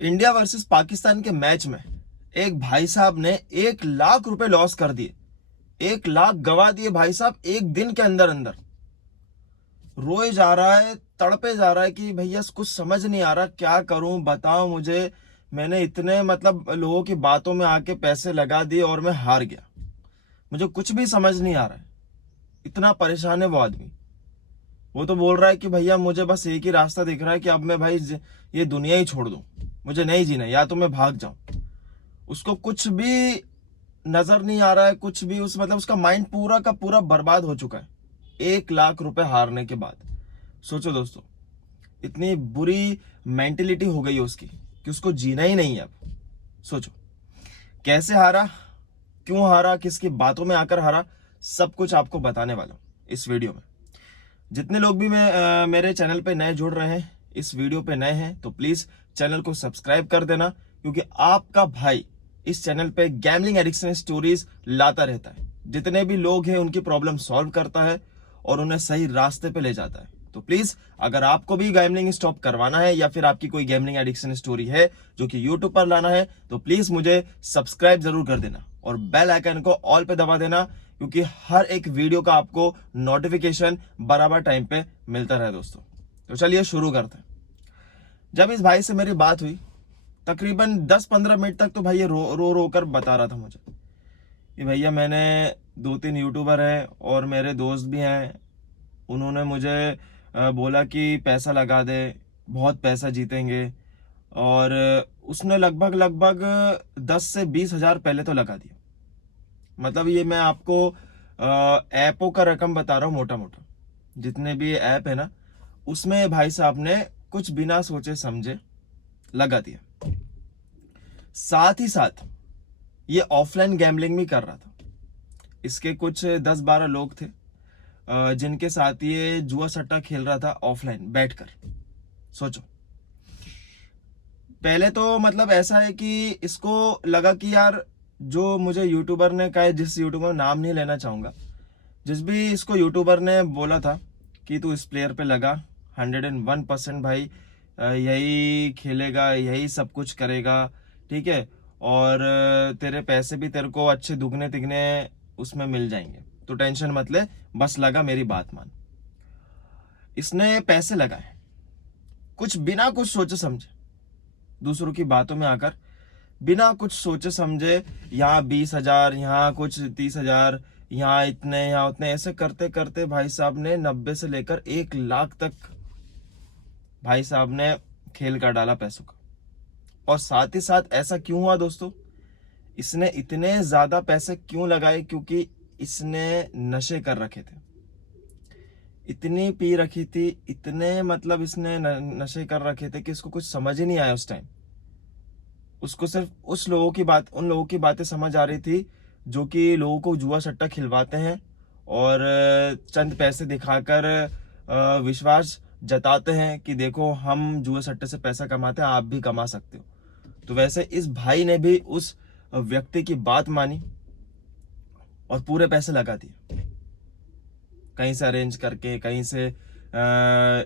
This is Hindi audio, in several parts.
इंडिया वर्सेस पाकिस्तान के मैच में एक भाई साहब ने 1 लाख रुपए लॉस कर दिए। 1 लाख गवा दिए भाई साहब एक दिन के अंदर अंदर। रोए जा रहा है, तड़पे जा रहा है कि भैया कुछ समझ नहीं आ रहा, क्या करूं बताओ मुझे। मैंने इतने मतलब लोगों की बातों में आके पैसे लगा दिए और मैं हार गया। मुझे कुछ भी समझ नहीं आ रहा है। इतना परेशान है वो आदमी। वो तो बोल रहा है कि भैया मुझे बस एक ही रास्ता दिख रहा है कि अब मैं भाई ये दुनिया ही छोड़ दूं, मुझे नहीं जीना, या तो मैं भाग जाऊं। उसको कुछ भी नजर नहीं आ रहा है, कुछ भी उस मतलब उसका माइंड पूरा का पूरा बर्बाद हो चुका है 1 लाख रुपए हारने के बाद। सोचो दोस्तों, इतनी बुरी मेंटेलिटी हो गई है उसकी कि उसको जीना ही नहीं है अब। सोचो कैसे हारा, क्यों हारा, किसकी बातों में आकर हारा, सब कुछ आपको बताने वाला हूं इस वीडियो में। जितने लोग भी मेरे चैनल पे नए जुड़ रहे हैं, इस वीडियो पे नए हैं, तो प्लीज चैनल को सब्सक्राइब कर देना, क्योंकि आपका भाई इस चैनल पे गैम्बलिंग एडिक्शन स्टोरीज लाता रहता है। जितने भी लोग हैं उनकी प्रॉब्लम सॉल्व करता है और उन्हें सही रास्ते पे ले जाता है। तो प्लीज अगर आपको भी गैम्बलिंग स्टॉप करवाना है या फिर आपकी कोई गैम्बलिंग एडिक्शन स्टोरी है जो कि यूट्यूब पर लाना है, तो प्लीज मुझे सब्सक्राइब जरूर कर देना और बेल आइकन को ऑल पे दबा देना, क्योंकि हर एक वीडियो का आपको नोटिफिकेशन बराबर टाइम पे मिलता रहे दोस्तों। तो चलिए शुरू करते हैं। जब इस भाई से मेरी बात हुई, तकरीबन 10-15 मिनट तक तो भाई ये रो रो कर बता रहा था मुझे कि भैया मैंने 2-3 यूट्यूबर हैं और मेरे दोस्त भी हैं, उन्होंने मुझे बोला कि पैसा लगा दे, बहुत पैसा जीतेंगे। और उसने लगभग लगभग 10 से 20 हज़ार पहले तो लगा दिया। मतलब ये मैं आपको ऐपों का रकम बता रहा हूँ, मोटा मोटा जितने भी ऐप है ना, उसमें भाई साहब ने कुछ बिना सोचे समझे लगा दिया। साथ ही साथ ये ऑफलाइन गैम्बलिंग भी कर रहा था। इसके कुछ 10-12 लोग थे जिनके साथ ये जुआ सट्टा खेल रहा था ऑफलाइन बैठकर। सोचो, पहले तो मतलब ऐसा है कि इसको लगा कि यार जो मुझे यूट्यूबर ने कहा, जिस यूट्यूबर नाम नहीं लेना चाहूंगा, जिस भी इसको यूट्यूबर ने बोला था कि तू इस प्लेयर पे लगा, 101% भाई यही खेलेगा, यही सब कुछ करेगा, ठीक है, और तेरे पैसे भी तेरे को अच्छे दुगने तिगने उसमें मिल जाएंगे, तो टेंशन मत ले, बस लगा, मेरी बात मान। इसने पैसे लगाए कुछ बिना कुछ सोचे समझे, दूसरों की बातों में आकर बिना कुछ सोचे समझे, यहाँ 20 हज़ार, यहाँ कुछ 30 हज़ार, यहाँ इतने, यहाँ उतने, ऐसे करते करते भाई साहब ने 90 से लेकर 1 लाख तक भाई साहब ने खेल कर डाला पैसों का। और साथ ही साथ ऐसा क्यों हुआ दोस्तों, इसने इतने ज्यादा पैसे क्यों लगाए, क्योंकि इसने नशे कर रखे थे, इतनी पी रखी थी, इतने मतलब इसने नशे कर रखे थे कि इसको कुछ समझ ही नहीं आया उस टाइम। उसको सिर्फ उन लोगों की बातें समझ आ रही थी जो कि लोगों को जुआ सट्टा खिलवाते हैं और चंद पैसे दिखाकर विश्वास जताते हैं कि देखो हम जुआ सट्टे से पैसा कमाते हैं, आप भी कमा सकते हो। तो वैसे इस भाई ने भी उस व्यक्ति की बात मानी और पूरे पैसे लगा दिए, कहीं से अरेंज करके, कहीं से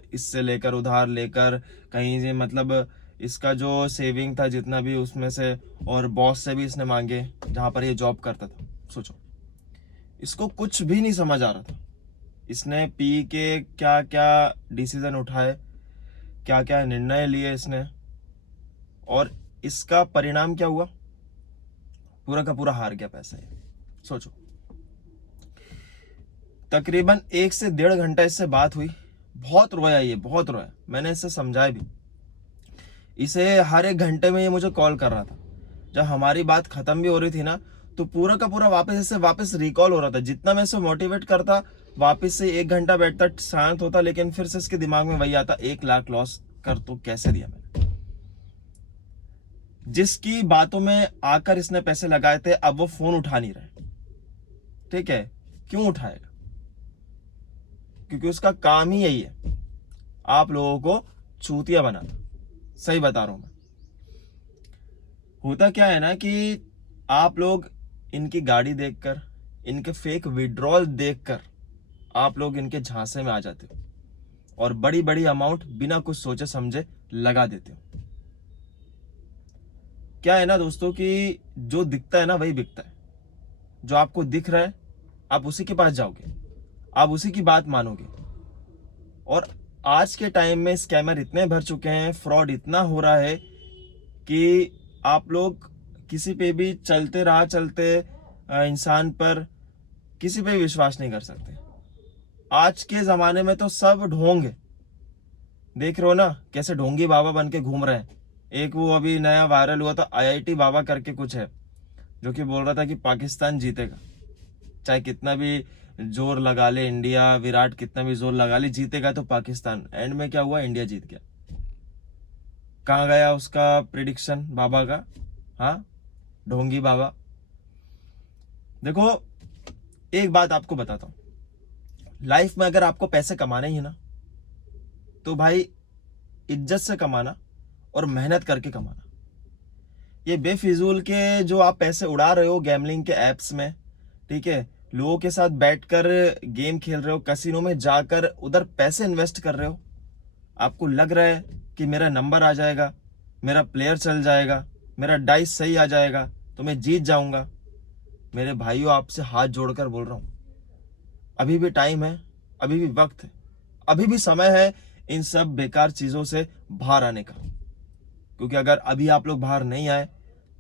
इससे लेकर, उधार लेकर, कहीं से मतलब इसका जो सेविंग था जितना भी उसमें से, और बॉस से भी इसने मांगे जहां पर ये जॉब करता था। सोचो, इसको कुछ भी नहीं समझ आ रहा था। इसने पी के क्या क्या डिसीजन उठाए, क्या क्या निर्णय लिए इसने, और इसका परिणाम क्या हुआ, पूरा का पूरा हार गया पैसा ये। सोचो, तकरीबन 1 से 1.5 घंटा इससे बात हुई। बहुत रोया ये, बहुत रोया। मैंने इससे समझाया भी, इसे हर 1 घंटे में ये मुझे कॉल कर रहा था। जब हमारी बात खत्म भी हो रही थी ना, तो पूरा का पूरा वापस रिकॉल हो रहा था। जितना मैं इसे मोटिवेट करता, वापस से 1 घंटा बैठता, शांत होता, लेकिन फिर से इसके दिमाग में वही आता, 1 लाख लॉस कर तो कैसे दिया मैंने। जिसकी बातों में आकर इसने पैसे लगाए थे, अब वो फोन उठा नहीं रहे। ठीक है, क्यों उठाएगा, क्योंकि उसका काम ही यही है, आप लोगों को चूतिया बनाना। सही बता रहा हूं मैं। होता क्या है ना कि आप लोग इनकी गाड़ी देखकर, इनके फेक विड्रॉल देखकर आप लोग इनके झांसे में आ जाते हो और बड़ी बड़ी अमाउंट बिना कुछ सोचे समझे लगा देते हो। क्या है ना दोस्तों कि जो दिखता है ना वही बिकता है। जो आपको दिख रहा है आप उसी के पास जाओगे, आप उसी की बात मानोगे। और आज के टाइम में स्कैमर इतने भर चुके हैं, फ्रॉड इतना हो रहा है कि आप लोग किसी पे भी चलते राह चलते इंसान पर किसी पे भी विश्वास नहीं कर सकते। आज के ज़माने में तो सब ढोंग है। देख रहे हो ना कैसे ढोंगी बाबा बन के घूम रहे हैं। एक वो अभी नया वायरल हुआ था, आईआईटी बाबा करके कुछ है, जो कि बोल रहा था कि पाकिस्तान जीतेगा, चाहे कितना भी जोर लगा ले इंडिया, विराट कितना भी जोर लगा ले, जीतेगा तो पाकिस्तान। एंड में क्या हुआ, इंडिया जीत गया। कहाँ गया उसका प्रिडिक्शन बाबा का? हाँ, ढोंगी बाबा। देखो एक बात आपको बताता हूँ, लाइफ में अगर आपको पैसे कमाने ही ना, तो भाई इज्जत से कमाना और मेहनत करके कमाना। ये बेफिजूल के जो आप पैसे उड़ा रहे हो गैमलिंग के एप्स में, ठीक है, लोगों के साथ बैठकर गेम खेल रहे हो, कैसीनो में जाकर उधर पैसे इन्वेस्ट कर रहे हो, आपको लग रहा है कि मेरा नंबर आ जाएगा, मेरा प्लेयर चल जाएगा, मेरा डाइस सही आ जाएगा तो मैं जीत जाऊंगा। मेरे भाइयों आपसे हाथ जोड़कर बोल रहा हूं, अभी भी टाइम है, अभी भी वक्त है, अभी भी समय है इन सब बेकार चीजों से बाहर आने का। क्योंकि अगर अभी आप लोग बाहर नहीं आए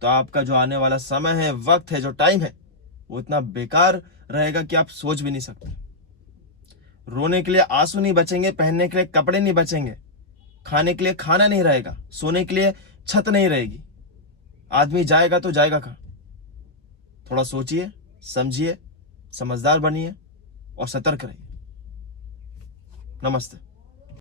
तो आपका जो आने वाला समय है, वक्त है, जो टाइम है, वो इतना बेकार रहेगा कि आप सोच भी नहीं सकते। रोने के लिए आंसू नहीं बचेंगे, पहनने के लिए कपड़े नहीं बचेंगे, खाने के लिए खाना नहीं रहेगा, सोने के लिए छत नहीं रहेगी। आदमी जाएगा तो जाएगा कहाँ? थोड़ा सोचिए, समझिए, समझदार बनिए और सतर्क रहिए। नमस्ते।